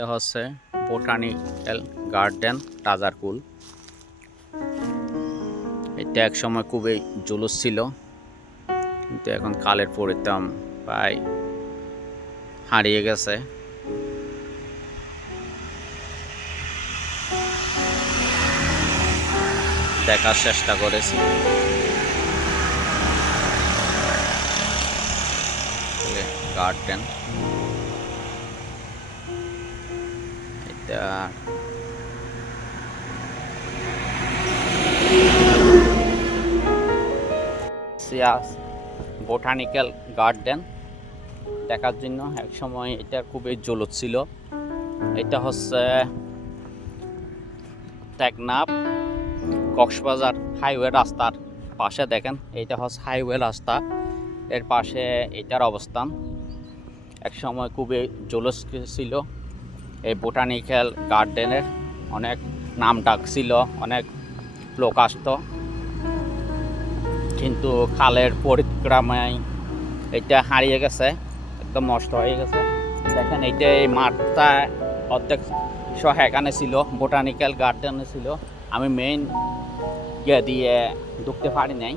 এটা হচ্ছে botanical garden Rajarkul. এটা এক সময় খুবই জুলুস ছিল, কিন্তু এখন কালের পরিশ্রম প্রায় হারিয়ে গেছে। দেখার চেষ্টা করেছি, গার্ডেন এটা বোটানিক্যাল গার্ডেন দেখার জন্য এক সময় এটা খুবই জলদ ছিল। এটা হচ্ছে টেকনাফ কক্সবাজার হাইওয়ে রাস্তার পাশে। দেখেন এইটা হচ্ছে হাইওয়ে রাস্তা, এর পাশে এটার অবস্থান। এক সময় খুবই জলদ ছিল এই বোটানিক্যাল গার্ডেনের, অনেক নাম ডাক ছিল, অনেক লোক আসতো, কিন্তু খালের পরিক্রমায় এটা হারিয়ে গেছে, একদম নষ্ট হয়ে গেছে। দেখেন এইটা এই মাঠটা অর্ধেক সহ এখানে ছিল, বোটানিক্যাল গার্ডেনে ছিল। আমি মেইন ইয়ে দিয়ে ঢুকতে পারি নাই,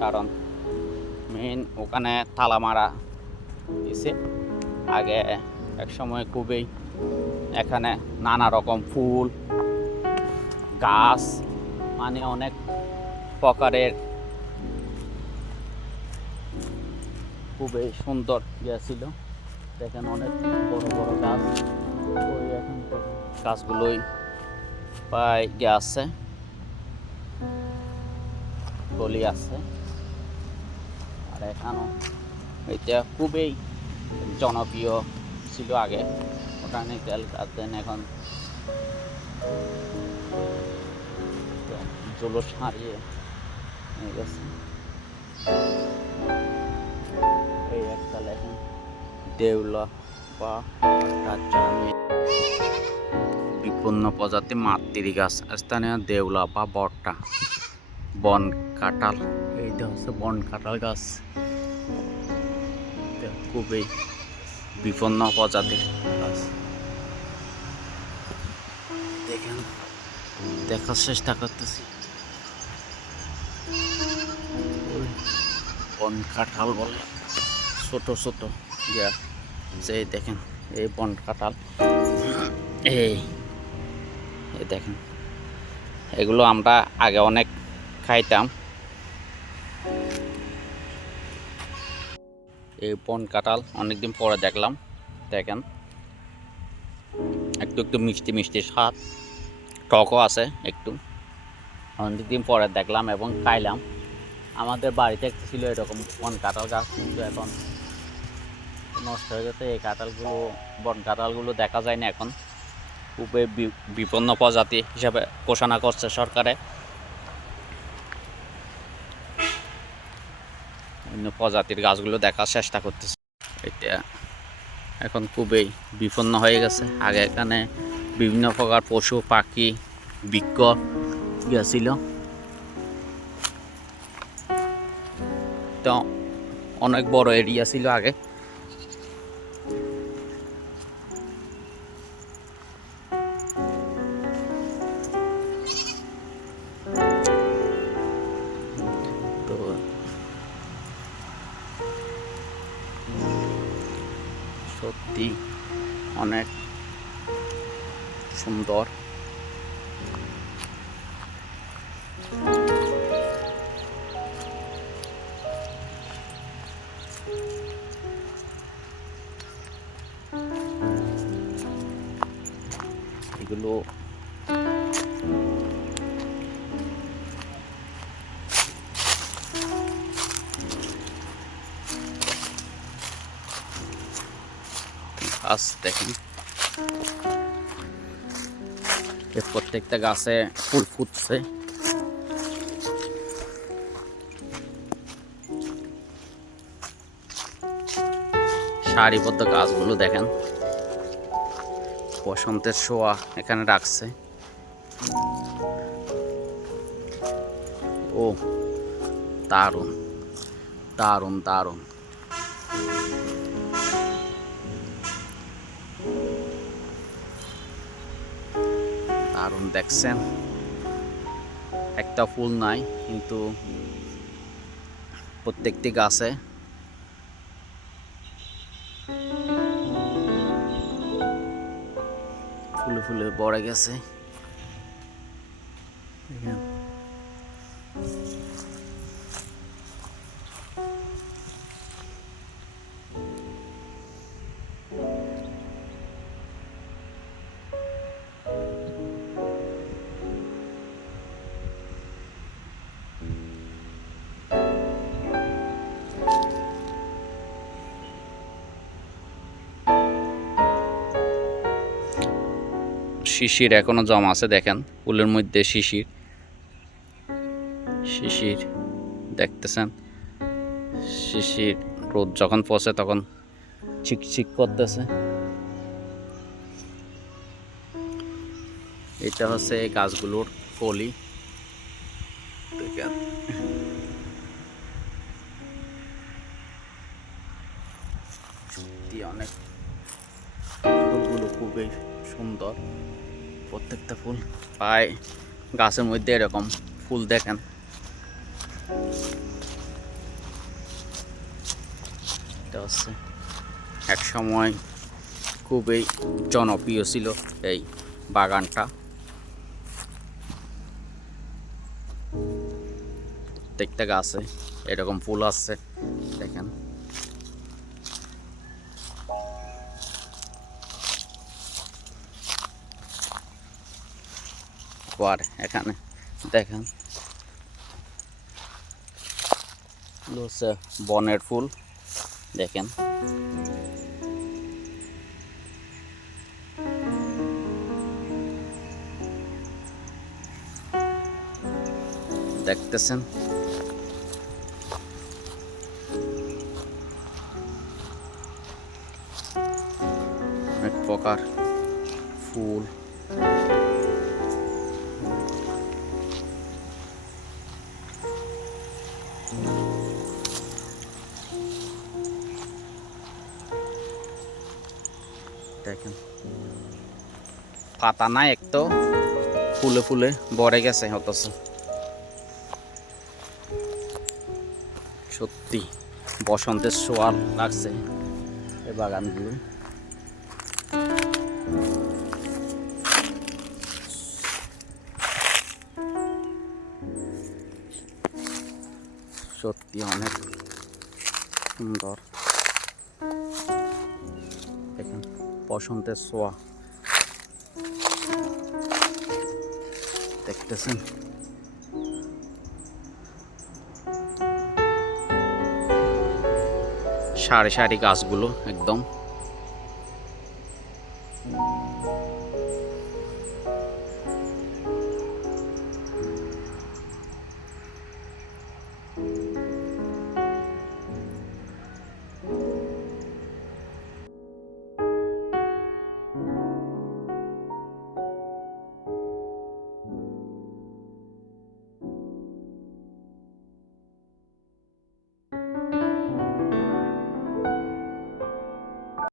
কারণ মেইন ওখানে তালা মারা দিছে। আগে এক সময় খুবই এখানে নানা রকম ফুল গাছ, মানে অনেক প্রকারের খুবই সুন্দর ইয়ে ছিল। দেখেন অনেক বড় বড় গাছ, ওই এখন গাছগুলোই প্রায় ইয়ে আছে, গলি আছে। আর এখানেও এটা খুবই জনপ্রিয় ছিল আগে বোটানিক্যাল গার্ডেন, এখন জলস হারিয়ে নিয়ে গেছে। এই একটা লেখেন দেউলা বা বিপন্ন প্রজাতি মাতৃ গাছ, স্থানীয় দেউলা বা বট্টা, বন কাঁঠাল। এইটা হচ্ছে বন কাঁঠাল গাছ, খুবই বিপন্ন প্রজাতির গাছ। দেখেন দেখার চেষ্টা করতেছি, বন কাঁঠাল বলে, ছোট ছোট ইয়া। যে দেখেন এই বন কাঁঠাল, এই দেখেন এগুলো আমরা আগে অনেক খাইতাম। এই বন কাঁঠাল অনেকদিন পরে দেখলাম। দেখেন একটু একটু মিষ্টি মিষ্টি স্বাদ, টকও আছে একটু। অনেকদিন পরে দেখলাম এবং খাইলাম। আমাদের বাড়িতে একটা ছিল এরকম বন কাঁঠাল গাছ, কিন্তু এখন নষ্ট হয়ে গেছে। এই কাঁঠালগুলো, বন কাঁঠালগুলো দেখা যায় না এখন, খুবই বিপন্ন প্রজাতি হিসাবে ঘোষণা করছে সরকারে। অন্য প্রজাতির গাছগুলো দেখার চেষ্টা করতেছে। এটা এখন খুবই বিপন্ন হয়ে গেছে। আগে এখানে বিভিন্ন প্রকার পশু পাখি বৃক্ষ গিয়েছিল, তো অনেক বড় এরিয়া ছিল আগে। তো সত্যি অনেক সুন্দর। এগুলো গাছ দেখেন, প্রত্যেকটা গাছে ফুল ফুটছে। সারিবদ্ধ গাছগুলো দেখেন, বসন্তের ছোঁয়া এখানে রাখছে। ও দারুণ দারুণ দারুণ। দারুণ দেখছেন, একটা ফুল নাই কিন্তু প্রত্যেকটি গাছে ফুলে ফুলে ভরে গেছে। শিশির এখনো জমা আছে, দেখেন ফুলের মধ্যে শিশির শিশির দেখতেছেন। শিশির রোদ যখন পড়ছে তখন চিকচিক করতেছে। এটা হচ্ছে এই গাছগুলোর কলি, দেখেন সত্যি অনেক, ফুলগুলো খুবই সুন্দর, প্রত্যেকটা ফুল পায় গাছের মধ্যে এরকম ফুল দেখেন। এটা হচ্ছে এক সময় খুবই জনপ্রিয় ছিল এই বাগানটা। প্রত্যেকটা গাছে এরকম ফুল আসছে, দেখেন। আর এখানে দেখেন হচ্ছে বনের ফুল, দেখেন দেখতেছেন। অনেক প্রকার ফুল, দেখেন পাতা নাই একটু, ফুলে ফুলে ভরে গেছে। অথচ সত্যি বসন্তের ছোঁয়া লাগছে এই বাগানগুলো। সত্যি অনেক সুন্দর, দেখেন বসন্তের ছোঁয়া দেখতেছেন। সারি সারি গাছগুলো একদম,